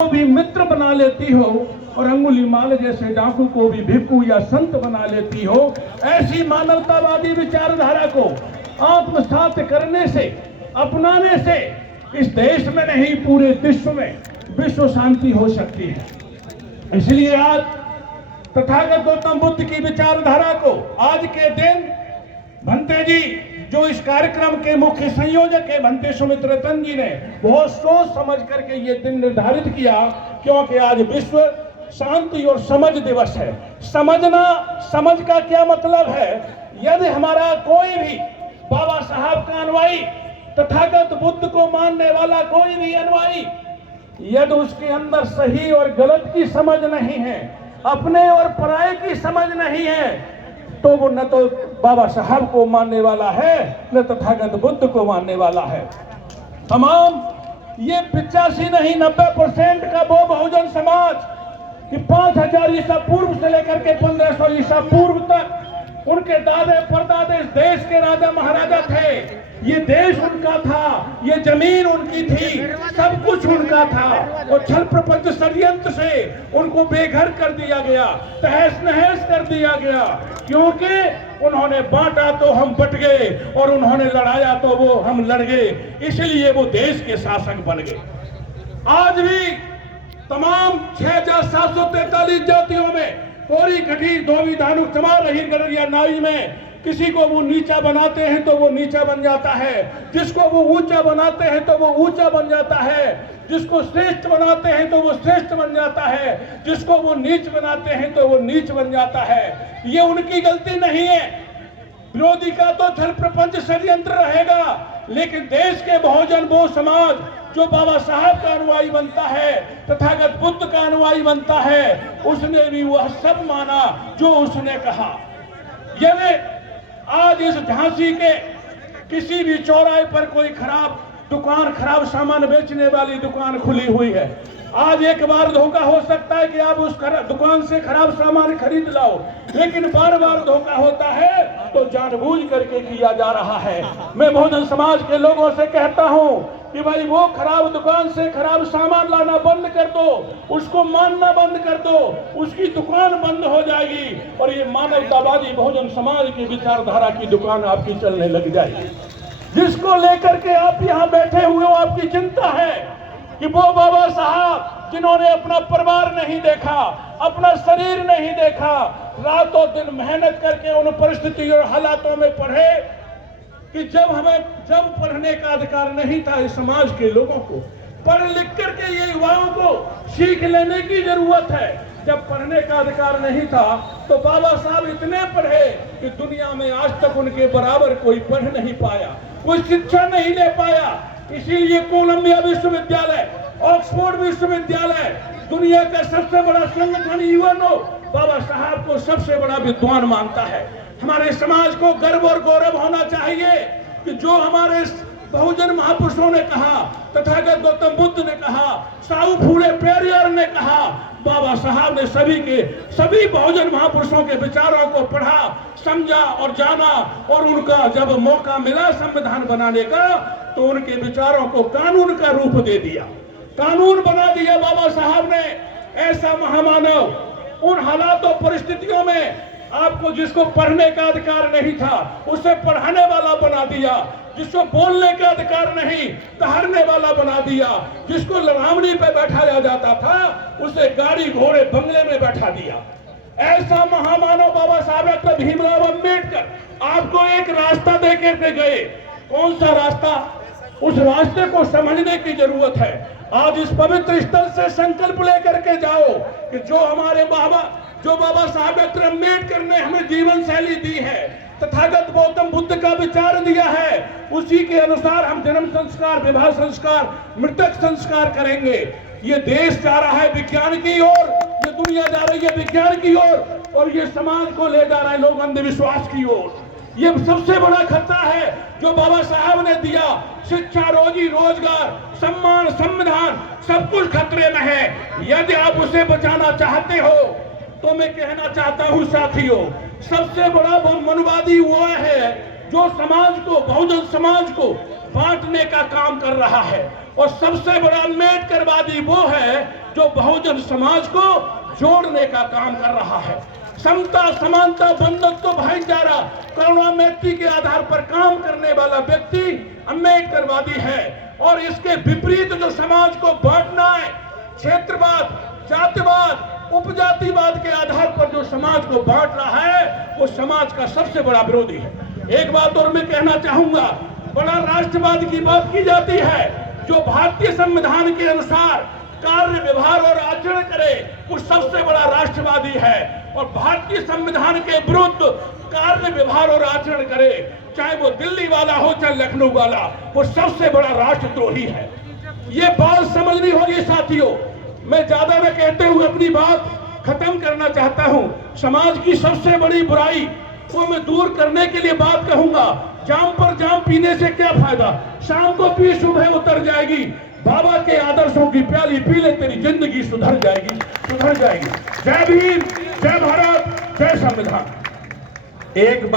को भी मित्र बना लेती हो और अंगुलीमाल जैसे डाकू को भी भिक्खु या संत बना लेती हो। ऐसी मानवतावादी विचारधारा को आत्मसात करने से, अपनाने से इस देश में नहीं पूरे विश्व में विश्व शांति हो सकती है। इसलिए आज तथागत गौतम बुद्ध की विचारधारा को आज के दिन भंते जी जो इस कार्यक्रम के मुख्य संयोजक है भंते सुमित रतन जी ने बहुत सोच समझ करके ये दिन निर्धारित किया, क्योंकि आज विश्व शांति और समझ दिवस है। समझना, समझ का क्या मतलब है? यदि हमारा कोई भी बाबा साहब का अनुयायी, तथागत बुद्ध को मानने वाला कोई भी अनुयायी, यदि उसके अंदर सही और गलत की समझ नहीं है, अपने और पराये की समझ नहीं है, तो वो न तो बाबा साहब को मानने वाला है न तथागत बुद्ध को मानने वाला है। तमाम ये 85 नहीं 90% का वो बहुजन समाज कि 5000 ईसा पूर्व से लेकर के 1500 ईसा पूर्व तक उनके दादे परदादे इस देश के राजा महाराजा थे। ये देश उनका था, ये जमीन उनकी थी, सब कुछ उनका था। और छल प्रपंच षड्यंत्र से उनको बेघर कर दिया गया, तहस नहस कर दिया गया, क्योंकि उन्होंने बांटा तो हम बट गए और उन्होंने लड़ाया तो वो हम लड़ गए, इसलिए वो देश के शासक बन गए। आज भी तमाम 6743 जातियों में कोरी कठी धोबी धानुक चमार रही गडरिया नाई में किसी को वो नीचा बनाते हैं तो वो नीचा बन जाता है, जिसको वो ऊंचा बनाते हैं तो वो ऊंचा बन जाता है, जिसको श्रेष्ठ बनाते हैं तो वो श्रेष्ठ बन जाता है, जिसको वो नीच बनाते हैं तो वो नीच बन जाता है। ये उनकी गलती नहीं है। विरोधी का तो छल प्रपंच षड्यंत्र रहेगा, लेकिन देश के बहुजन वो समाज जो बाबा साहब का अनुयायी बनता है, तथागत बुद्ध का अनुयायी बनता है, उसने भी वह सब माना जो उसने कहा। यदि आज इस झांसी के किसी भी चौराहे पर कोई खराब दुकान, खराब सामान बेचने वाली दुकान खुली हुई है, आज एक बार धोखा हो सकता है कि आप उस दुकान से खराब सामान खरीद लाओ, लेकिन बार बार धोखा होता है तो जानबूझ करके किया जा रहा है। मैं बहुजन समाज के लोगों से कहता हूं कि भाई वो खराब दुकान से खराब सामान लाना बंद कर दो, उसको मानना बंद कर दो, उसकी दुकान बंद हो जाएगी और ये मानवतावादी बहुजन समाज की विचारधारा की दुकान आपकी चलने लग जाएगी। जिसको लेकर के आप यहाँ बैठे हुए हो, आपकी चिंता है कि वो बाबा साहब जिन्होंने अपना परिवार नहीं देखा, अपना शरीर नहीं देखा, रातों दिन मेहनत करके उन परिस्थिति और हालातों में पढ़े कि जब पढ़ने का अधिकार नहीं था इस समाज के लोगों को, पढ़ लिख करके ये युवाओं को सीख लेने की जरूरत है। जब पढ़ने का अधिकार नहीं था तो बाबा साहब इतने पढ़े कि दुनिया में आज तक उनके बराबर कोई पढ़ नहीं पाया, कोई शिक्षा नहीं ले पाया। इसीलिए कोलंबिया विश्वविद्यालय, ऑक्सफोर्ड विश्वविद्यालय, दुनिया का सबसे बड़ा संगठन यूएनओ बाबा साहब को सबसे बड़ा विद्वान मानता है। हमारे समाज को गर्व और गौरव होना चाहिए कि जो हमारे बहुजन महापुरुषों ने कहा, तथागत गौतम बुद्ध ने कहा, साहू फूले पेरियार ने कहा, बाबा साहब ने सभी बहुजन महापुरुषों के विचारों को पढ़ा, समझा और जाना, और उनका जब मौका मिला संविधान बनाने का तो उनके विचारों को कानून का रूप दे दिया, कानून बना दिया बाबा साहब ने। ऐसा महामानव उन हालातों परिस्थितियों में आपको जिसको पढ़ने का अधिकार नहीं था उसे पढ़ाने वाला बना दिया, जिसको बोलने का अधिकार नहीं ठहरने वाला बना दिया, जिसको लड़ावनी पे बैठाया जाता था उसे गाड़ी घोड़े बंगले में बैठा दिया। ऐसा महामानव बाबा साहब डॉक्टर भीमराव अंबेडकर आपको एक रास्ता दे करके गए। कौन सा रास्ता? उस रास्ते को समझने की जरूरत है। आज इस पवित्र स्थल से संकल्प लेकर के जाओ कि जो बाबा साहब डॉक्टर अंबेडकर ने हमें जीवन शैली दी है, तथागत गौतम बुद्ध का विचार दिया है, उसी के अनुसार हम जन्म संस्कार, विवाह संस्कार, मृतक संस्कार करेंगे। ये देश जा रहा है विज्ञान की ओर, ये दुनिया जा रही है विज्ञान की ओर, और ये समाज को ले जा रहा है लोग अंधविश्वास की ओर। ये सबसे बड़ा खतरा है जो बाबा साहब ने दिया। शिक्षा, रोजी रोजगार, सम्मान, संविधान, सब कुछ खतरे में है। यदि आप उसे बचाना चाहते हो तो मैं कहना चाहता हूं साथियों, सबसे बड़ा मनवादी वो है जो समाज को, बहुजन समाज को बांटने का काम कर रहा है। और सबसे बड़ा अम्बेडकरवादी वो है जो बहुजन समाज को जोड़ने का काम कर रहा है। समता, समानता, बंधुत्व, भाईचारा, करुणा, मैत्री के आधार पर काम करने वाला व्यक्ति अम्बेडकरवादी है। और इसके विपरीत जो समाज को बांटना है, क्षेत्रवाद, जातिवाद, उपजातिवाद के आधार पर जो समाज को बांट रहा है, वो समाज का सबसे बड़ा विरोधी है। एक बात और मैं कहना चाहूंगा, बड़ा राष्ट्रवाद की बात की जाती है। जो भारतीय संविधान के अनुसार कार्य, व्यवहार और आचरण करे, वो सबसे बड़ा राष्ट्रवादी है। और भारतीय संविधान के विरुद्ध कार्य, व्यवहार और आचरण करे, चाहे वो दिल्ली वाला हो चाहे लखनऊ वाला, वो सबसे बड़ा राष्ट्रद्रोही है। ये बात समझनी होगी साथियों। मैं ज्यादा न कहते हुए अपनी बात खत्म करना चाहता हूं। समाज की सबसे बड़ी बुराई को मैं दूर करने के लिए बात कहूंगा। जाम पर जाम पीने से क्या फायदा, शाम को पी सुबह उतर जाएगी। बाबा के आदर्शों की प्याली पी ले, तेरी जिंदगी सुधर जाएगी, सुधर जाएगी। जय भीम, जय भारत, जय संविधान। एक